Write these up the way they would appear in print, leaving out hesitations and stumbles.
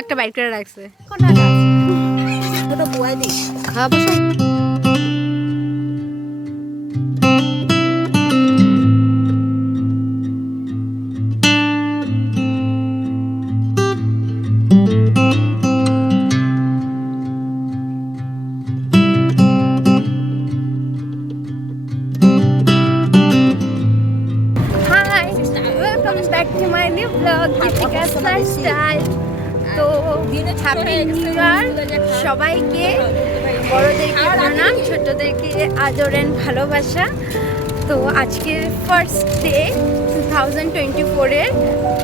একটা বাইক করে রাখছে তো হ্যাপি নিউ ইয়ার সবাইকে, বড়োদেরকে প্রণাম, ছোটদেরকে আদর অ্যান্ড ভালোবাসা। তো আজকে ফার্স্ট ডে 2024-এর।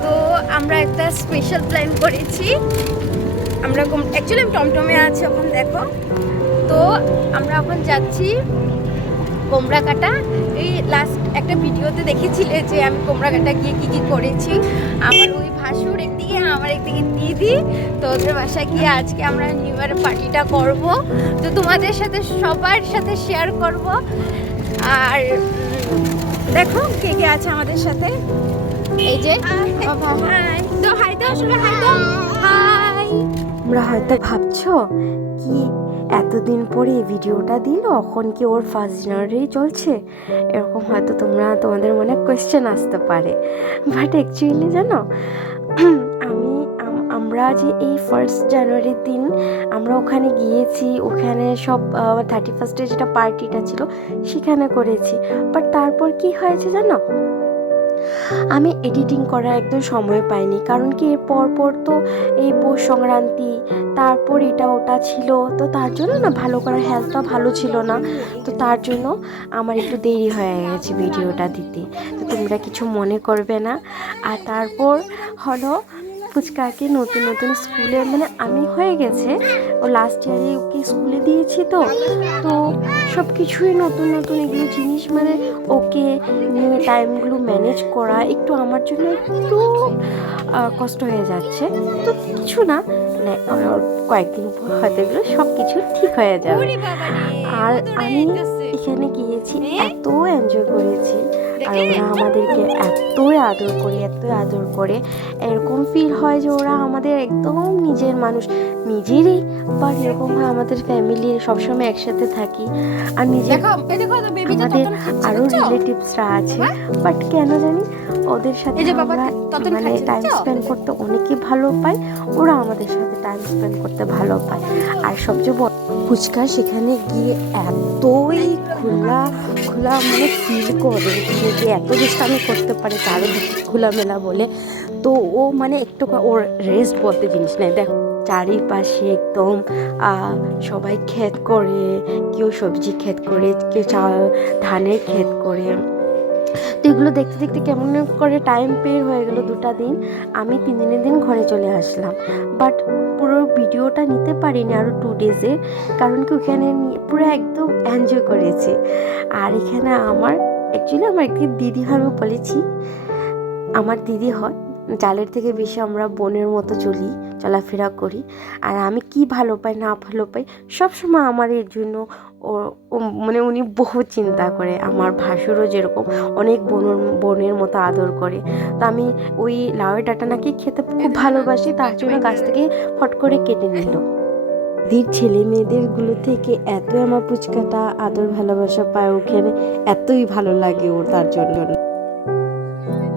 তো আমরা একটা স্পেশাল প্ল্যান করেছি। আমরা অ্যাকচুয়ালি আমি টমটমে আছি এখন, দেখো। তো আমরা এখন যাচ্ছি কুমড়াকাটা। এই লাস্ট একটা ভিডিওতে দেখেছিলে যে আমি কুমড়াকাটা গিয়ে কী কী করেছি। আমার ওই ভাসুর একদিকে, আমার একদিকে দিদি। তো ওদের বাসায় গিয়ে আজকে আমরা নিউ ইয়ার পার্টিটা করব। তো তোমাদের সাথে সবার সাথে শেয়ার করব। আর দেখো কে কে আছে আমাদের সাথে। এই যে তো হাই দাও, আসলে হাই দাও, হাই। তোমরা হয়তো ভাবছো কি এতদিন পরে এই ভিডিওটা দিল, এখন কি ওর ফার্স্ট জানুয়ারি চলছে, এরকম হয়তো তোমাদের মনে কোয়েশ্চেন আসতে পারে। বাট অ্যাকচুয়ালি জানো, আমরা যে এই ফার্স্ট জানুয়ারির দিন আমরা ওখানে গিয়েছি, ওখানে সব 31st যেটা পার্টিটা ছিল সেখানে করেছি। বাট তারপর কি হয়েছে জানো, আমি এডিটিং করার একদম সময় পাইনি। কারণ কি এর পর তো এই পৌষ সংক্রান্তি, তারপর এটা ওটা ছিল। তো তার জন্য না ভালো করার হেলথটা ভালো ছিল না। তো তার জন্য আমার একটু দেরি হয়ে গেছে ভিডিওটা দিতে। তো তোমরা কিছু মনে করবে না। আর তারপর হলো ফুচকাকে নতুন স্কুলে, মানে আমি হয়ে গেছে ও লাস্ট ইয়ারে ওকে স্কুলে দিয়েছি। তো সব কিছুই নতুন এগুলো জিনিস, মানে ওকে নিয়ে টাইমগুলো ম্যানেজ করা একটু আমার জন্য একটু কষ্ট হয়ে যাচ্ছে। তো কিছু না, মানে কয়েকদিন পর হয়তো এগুলো সব কিছু ঠিক হয়ে যাবে। আর আমি এখানে গিয়েছি, এত এনজয় করেছি। আর ওরা আমাদেরকে এতই আদর করে এরকম ফিল হয় যে ওরা আমাদের একদম নিজের মানুষ, নিজেরই। বাট এরকম হয় আমাদের ফ্যামিলি সবসময় একসাথে থাকি। আর নিজের আমাদের আরও রিলেটিভসরা আছে, বাট কেন জানি ওদের সাথে আমরা মানে টাইম স্পেন্ড করতে অনেকই ভালো পাই, ওরা আমাদের সাথে টাইম স্পেন্ড করতে ভালো পায়। আর সবচেয়ে বড় ফুচকা সেখানে গিয়ে এতই খোলা মানে ফিল করে যে এত দুষ্টামি করতে পারে চারিদিকে খোলামেলা বলে। তো ও মানে একটু ওর রেস্ট বলতে জিনিস নেই। দেখ চারিপাশে একদম সবাই ক্ষেত করে, কেউ সবজি ক্ষেত করে, কেউ ধানের ক্ষেত করে। তো এগুলো দেখতে কেমন করে টাইম পেয়ে হয়ে গেল 2টা দিন। আমি 3 দিনের দিন ঘরে চলে আসলাম। বাট পুরো ভিডিওটা নিতে পারিনি আরও 2 ডেজে, কারণ কি ওখানে পুরো একদম এনজয় করেছি। আর এখানে আমার একটি দিদি হয়, আমি বলেছি আমার দিদি হয়, জালের থেকে বেশি আমরা বোনের মতো চলাফেরা করি। আর আমি কি ভালো পাই না ভালো পাই সবসময় আমার এর জন্য মানে উনি বহু চিন্তা করে। আমার ভাসুরও যেরকম অনেক বোনের মতো আদর করে। তো আমি ওই লাউয়ের ডাঁটা নাকি খেতে খুব ভালোবাসি, তার জন্য গাছ থেকে ফট করে কেটে নিল। দিদির ছেলে মেয়েদেরগুলো থেকে এত আমার পুচকাটা আদর ভালোবাসা পায়, ওখানে এতই ভালো লাগে ওর, তার জন্য।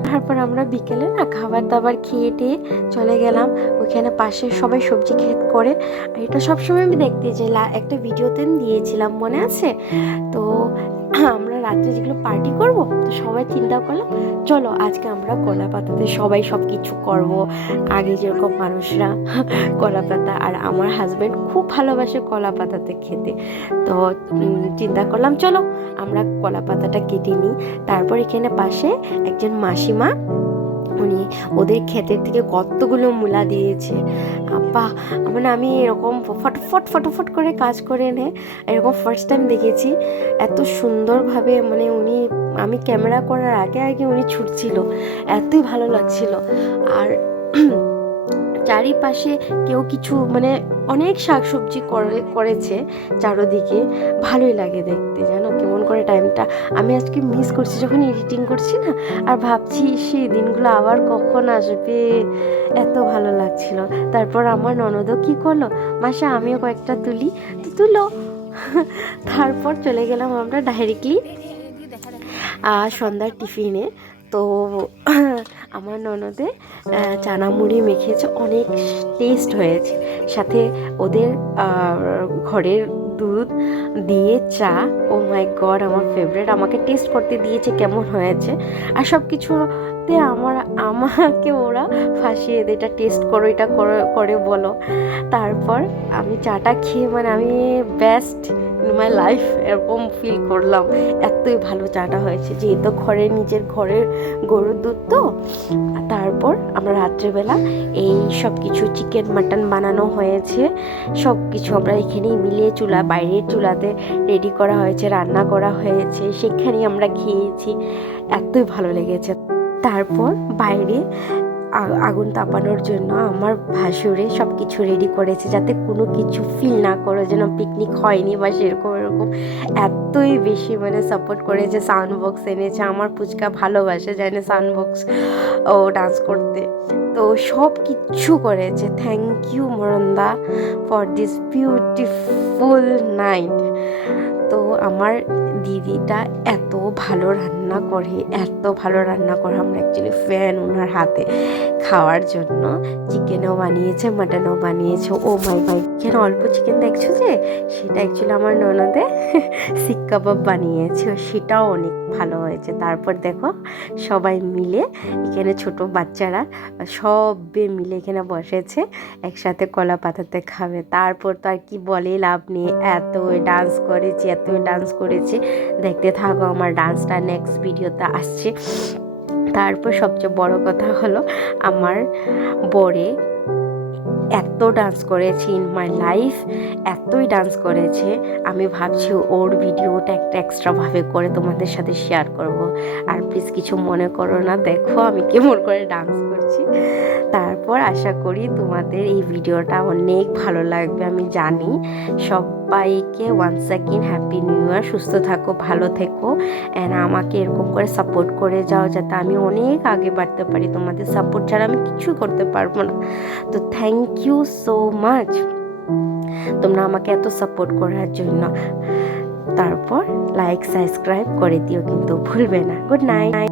তারপর আমরা বিকেলে না খাবার দাবার খেয়ে টেয়ে চলে গেলাম ওইখানে। পাশে সবাই সবজি ক্ষেত করে। আর এটা সবসময় আমি দেখতে যে একটা ভিডিওতে দিয়েছিলাম, মনে আছে? তো আমরা রাত্রে যেগুলো পার্টি করব, তো সবাই চিন্তা করলাম চলো আজকে আমরা কলা পাতাতে সবাই সব কিছু করবো। আগে যেরকম মানুষরা কলা পাতা, আর আমার হাজব্যান্ড খুব ভালোবাসে কলা পাতাতে খেতে। তো চিন্তা করলাম চলো আমরা কলা পাতাটা কেটে নিই। তারপর এখানে পাশে একজন মাসিমা, উনি ওদের ক্ষেতের থেকে কতগুলো মূলা দিয়েছে। মানে আমি এরকম ফটোফট করে কাজ করে এনে এরকম ফার্স্ট টাইম দেখেছি এত সুন্দরভাবে। মানে আমি ক্যামেরা করার আগে উনি ছুটছিল, এতই ভালো লাগছিল। আর চারিপাশে কেউ কিছু মানে অনেক শাকসবজি করেছে চারোদিকে, ভালোই লাগে দেখতে, জানো কেমন কেমন করে টাইমটা আমি আজকে মিস করছি যখন এডিটিং করছি না, আর ভাবছি সেই দিনগুলো আবার কখন আসবে, এত ভালো লাগছিল। তারপর আমার ননদও কী করলো, মাসা আমিও কয়েকটা তুলি, তো তুলো। তারপর চলে গেলাম আমরা ডাইরেক্টলি সন্ধ্যার টিফিনে। তো আমার ননদে চানা মুড়ি মেখেছে, অনেক টেস্ট হয়েছে, সাথে ওদের ঘরের দুধ দিয়ে চা, ও মাই গড আমার ফেভারিট, আমাকে টেস্ট করতে দিয়েছে কেমন হয়েছে, আর সব কিছুতে আমাকে ওরা ফাঁসিয়ে দেয়, এটা টেস্ট করো, এটা করে বলো। তারপর আমি চাটা খেয়ে মানে আমি বেস্ট ইন মাই লাইফ এরকম ফিল করলাম, এতই ভালো চাটা হয়েছে, যেহেতু নিজের ঘরের গরুর দুধ তো। তারপর আমরা রাত্রেবেলা এই সব কিছু চিকেন মাটন বানানো হয়েছে, সব কিছু আমরা এখানেই মিলিয়ে বাইরের চুলাতে রেডি করা হয়েছে, রান্না করা হয়েছে, সেখানেই আমরা খেয়েছি, এতই ভালো লেগেছে। তারপর বাইরে আগুন তাপানোর জন্য আমার ভাসুরে সব কিছু রেডি করেছে, যাতে কোনো কিছু ফিল না করে যেন পিকনিক হয়নি বা সেরকম এরকম, এতই বেশি মানে সাপোর্ট করেছে। সাউন্ড বক্স এনেছে, আমার পুচকা ভালোবাসে জানে সাউন্ড বক্স ও ডান্স করতে, তো সব কিছু করেছে। থ্যাংক ইউ মরন্দা ফর দিস বিউটিফুল নাইট। তো আমার দিদিটা এত ভালো রান্না করে, আমরা অ্যাকচুয়ালি ফ্যান ওনার হাতে খাওয়ার জন্য। চিকেনও বানিয়েছে, মাটনও বানিয়েছে, ও মাই মাই। এখানে অল্প চিকেন দেখছো যে, সেটা অ্যাকচুয়ালি আমার ননদে শিক কাবাব বানিয়েছে, সেটাও অনেক ভালো হয়েছে। তারপর দেখো সবাই মিলে এখানে ছোট বাচ্চারা সবে মিলে এখানে বসেছে, একসাথে কলা পাতাতে খাবে। তারপর তো আর কি বলে লাভ নেই, এতই ডান্স করেছি, দেখতে থাকো, আমার ডান্সটা নেক্সট ভিডিওতে আসছে। তারপর সবচেয়ে বড় কথা হলো, আমার বরে এত ডান্স করেছে ইন মাই লাইফ, এতই ডান্স করেছে, আমি ভাবছি ওর ভিডিওটা একটা এক্সট্রাভাবে করে তোমাদের সাথে শেয়ার করব। আর প্লিজ কিছু মনে করো না, দেখো আমি কেমন করে ডান্স করছি। তারপর আশা করি তোমাদের এই ভিডিওটা অনেক ভালো লাগবে, আমি জানি। সবাইকে once again happy new year, সুস্থ থাকো, ভালো থেকো, অ্যান্ড আমাকে এরকম করে সাপোর্ট করে যাও, যাতে আমি অনেক আগে বাড়তে পারি। তোমাদের সাপোর্ট ছাড়া আমি কিছুই করতে পারবো না। তো থ্যাংক ইউ সো মাচ তোমরা আমাকে এত সাপোর্ট করার জন্য। তারপর লাইক সাবস্ক্রাইব করে দিও কিন্তু ভুলবে না। Good night.